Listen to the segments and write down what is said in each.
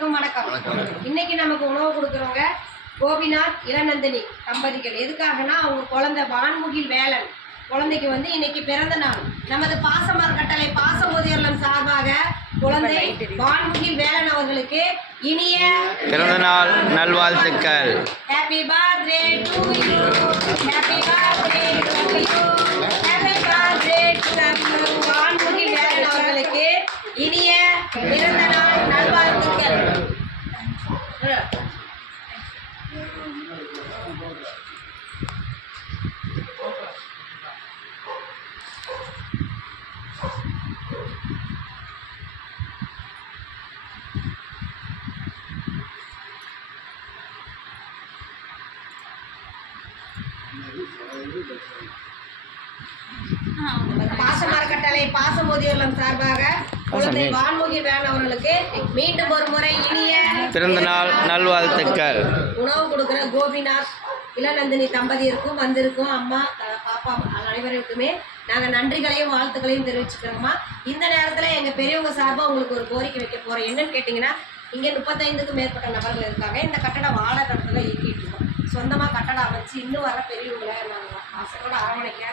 அனைவருக்கும் வணக்கம். இன்னைக்கு நமக்கு உணவு கொடுக்குறவங்க கோபிநாத் இளநந்தினி தம்பதிகள். எதுக்காகனா அவங்க குழந்தை வான்முகில் வேலன் குழந்தைக்கு வந்து இன்னைக்கு பிறந்த நாள். நமது பாசமர் கட்டளை பாசமோதியர்லம் சார்பாக குழந்தை வான்முகில் வேலன் அவர்களுக்கு இனிய பிறந்த நாள் நல்வாழ்த்துக்கள். Happy birthday to you, happy birthday to you, happy birthday to you. Vanmugil Velan அவர்களுக்கு இனிய பிறந்த நாள் நல்வாழ்த்துக்கள். பாசமர் கட்டளை பாசமோதியர்லம் சார்பாக குழந்தை வான்முகில் வேலன் அவர்களுக்கு மீண்டும் ஒரு முறை இனிய பிறந்த நாள் நல்வாழ்த்துக்கள். உணவு கொடுக்குற கோபிநாத் இளநந்தினி தம்பதியருக்கும் வந்திருக்கும் அம்மா பாப்பா அனைவருக்குமே நாங்கள் நன்றிகளையும் வாழ்த்துக்களையும் தெரிவிச்சுக்கிறோம்மா. இந்த நேரத்தில் எங்கள் பெரியவங்க சார்பாக உங்களுக்கு ஒரு கோரிக்கை வைக்க போகிறோம். என்னன்னு கேட்டிங்கன்னா, இங்கே 35க்கும் மேற்பட்ட நபர்கள் இருக்காங்க. இந்த கட்டடம் வாடகை கட்டத்தில் இயக்கிட்டு இருக்கோம். சொந்தமாக கட்டடம் அமைச்சு இன்னும் வர பெரியவங்களை நாங்கள் ஆசையோட அரவணைக்க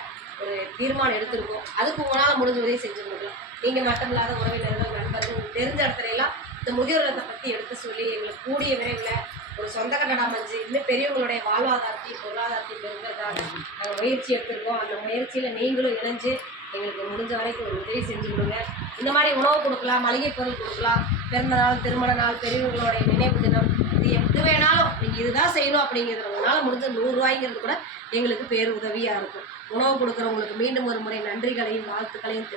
ஒரு தீர்மானம் எடுத்திருக்கோம். அதுக்கு உங்களால் முடிஞ்ச உதவி செஞ்சுருக்கோம். நீங்கள் மட்டும் இல்லாத உறவினர்கள், நண்பர்கள், தெரிஞ்ச இடத்துல எல்லாம் இந்த முதியோரத்தை பற்றி எடுத்து சொல்லி எங்களுக்கு கூடிய விரைவில் ஒரு சொந்த கட்டடம் அமைச்சு இன்னும் பெரியவங்களுடைய வாழ்வாதாரத்தையும் பொருளாதாரத்தையும் பெறுவதற்காக நாங்கள் முயற்சி எடுத்திருக்கோம். அந்த முயற்சியில் நீங்களும் இணைஞ்சு எங்களுக்கு முடிஞ்ச வரைக்கும் ஒரு உதவி செஞ்சு கொடுங்க. இந்த மாதிரி உணவு கொடுக்கலாம், மளிகை பொருள் கொடுக்கலாம், பிறந்த நாள், திருமண நாள், பெரியவங்களுடைய நினைவு தினம், இது எது வேணாலும் நீங்கள் இதுதான் செய்யணும் அப்படிங்கிறது உங்களால் முடிஞ்ச 100 ரூபாய்ங்கிறது கூட எங்களுக்கு பேர் உதவியாக இருக்கும். உணவு கொடுக்குறவங்களுக்கு மீண்டும் ஒரு முறை நன்றிகளையும் வாழ்த்துக்களையும்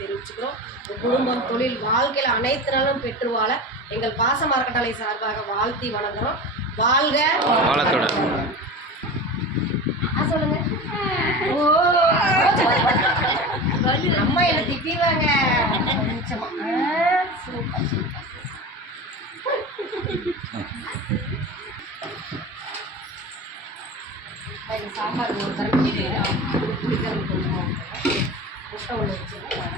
தெரிவிச்சுக்கிறோம். குடும்பம், தொழில், வாழ்க்கையில் அனைத்து நாளும் பெற்று வாழ எங்கள் பாசமர் கட்டளை சார்பாக வாழ்த்தி வணங்குறோம். வாழ்க வளத்துடன். சொல்லுங்க. ஓ அம்மா என்ன திட்டிடுவாங்க. சாம்பார் ஒரு தரம் குடிக்கிறது கொஞ்சம் முட்டை ஒன்று வச்சுருக்கேன்.